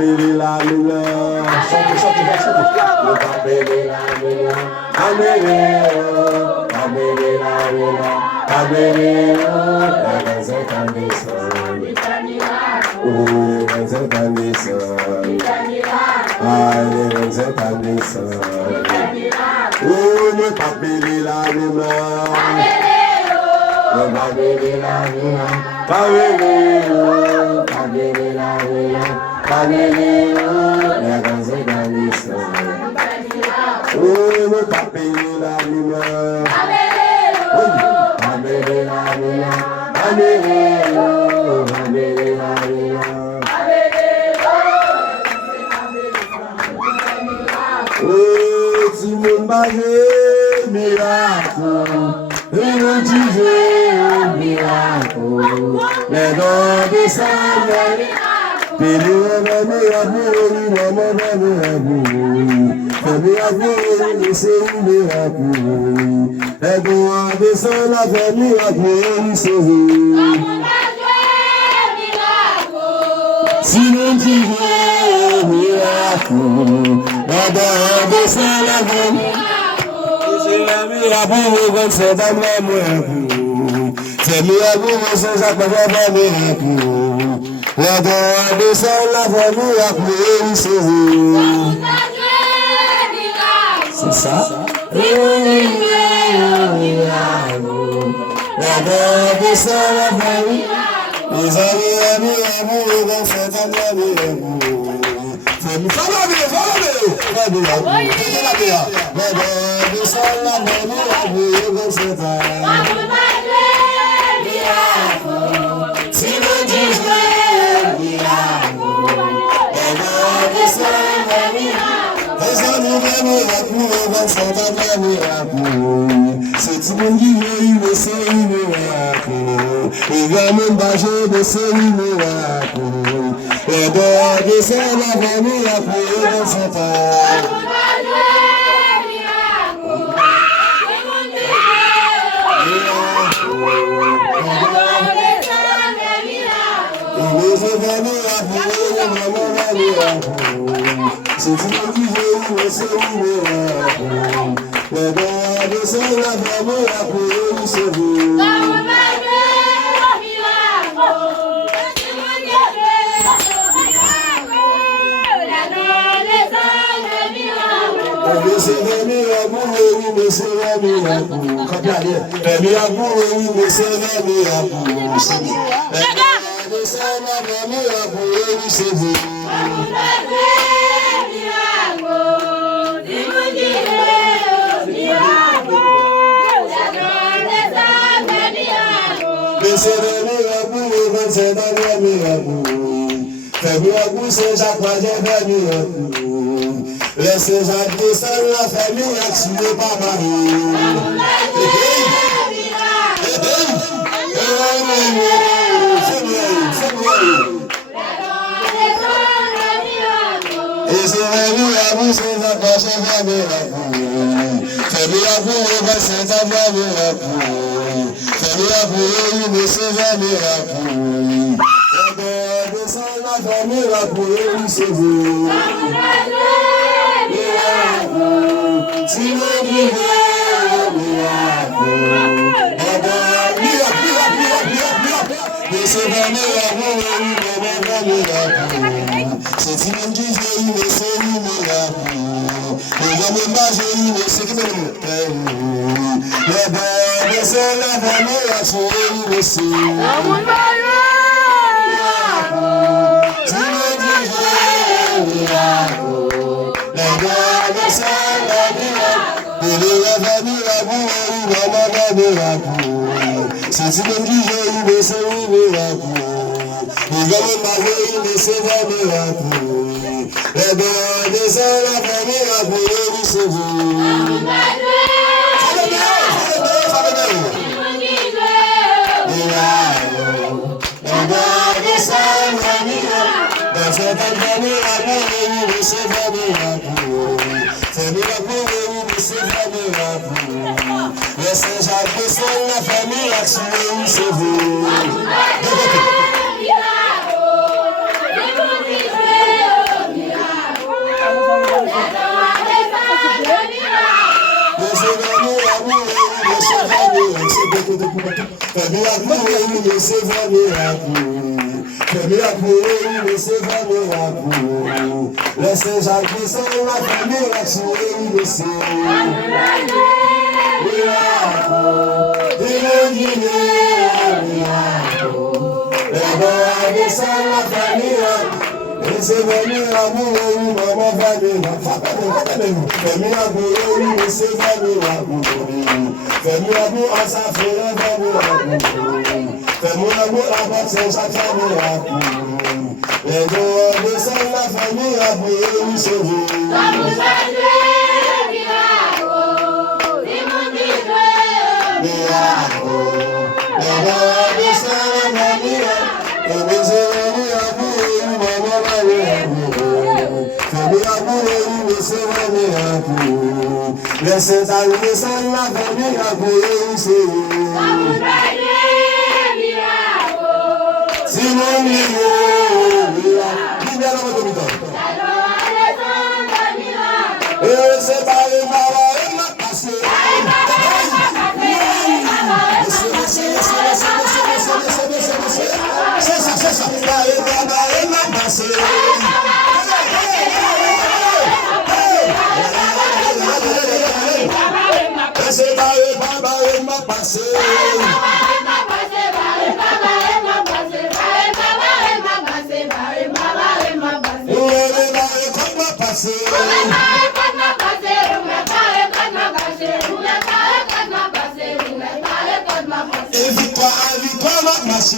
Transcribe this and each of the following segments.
bénir la lumière. Chantez, chantez, chantez. Ne pas bénir la lumière. Pas bénir la lumière. Pas bénir les incandescents. Les incandescents. Les incandescents. Ne pas bénir la lumière. Ne pas bénir la lumière. Pas bénir la lumière. Pas bénir les incandescents. Ne pas bénir la lumière. Pas bénir la lumière. Pas bénir la lumière. Tout le monde bagé, miracle, et le Dieu, miracle, les dons de sa mère, et les dons de sa si l'on dit miracle, la dame de Salavon, c'est la miracle, c'est la miracle, c'est miracle, c'est la miracle, la dame de Salavon, miracle, c'est ça, la dame de Salavon. Les amis, dans cette année, c'est tout le monde qui veut, c'est une miracle. Il va même bager de ces miracles. Et de ces miracles, dans son temps. C'est tout le monde qui veut, c'est une miracle. Et de ces miracles, c'est vous. C'est des miracles, oui, c'est des miracles. Les miracles, oui, c'est des miracles. C'est vous. C'est des miracles, c'est des miracles. Les miracles, c'est chaque fois des miracles. Laissez Jacques seul la famille activée par Marie. Et c'est venu à vous, c'est la prochaine famille. Famille à vous, c'est la famille. Famille à vous, c'est la famille. Et c'est la famille à vous, c'est vous. Si vous vivez miracle, c'est un miracle. C'est si vous vivez, c'est un miracle. Les hommes imaginent, c'est que c'est les belles, c'est la famille, c'est c'est si même qui j'ai eu, mais c'est un miracle. Les gars me marient, mais c'est un miracle. Les belles de ça, la famille, la famille, c'est vous. Les belles de ça, la famille, dans cette famille, la famille, c'est un miracle. C'est miracle, c'est un miracle. C'est Jacques, c'est la famille, action, c'est vous. Fais miracle pour nous, c'est vrai miracle. Fais miracle pour nous, c'est vrai miracle. Laissez Jacques qui sont là, fais miracle sur nous, c'est miracle. Dis-le, miracle. Les doigts descendent, la famille. C'est venu à vous, maman va venir. Fais-moi à vous, c'est venu à vous. Fais-moi à vous, à sa frère, venu à vous. Fais-moi à vous, à votre Saint-Jacques, venu à vous. Les deux descendent la famille à vous, c'est vous. Laissez ta lumière la famille à vous, c'est mon milieu. Et c'est pas le mal à passer. C'est ça. C'est pas passé. Et victoire m'a passé.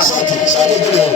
Chantez, chantez de l'eau.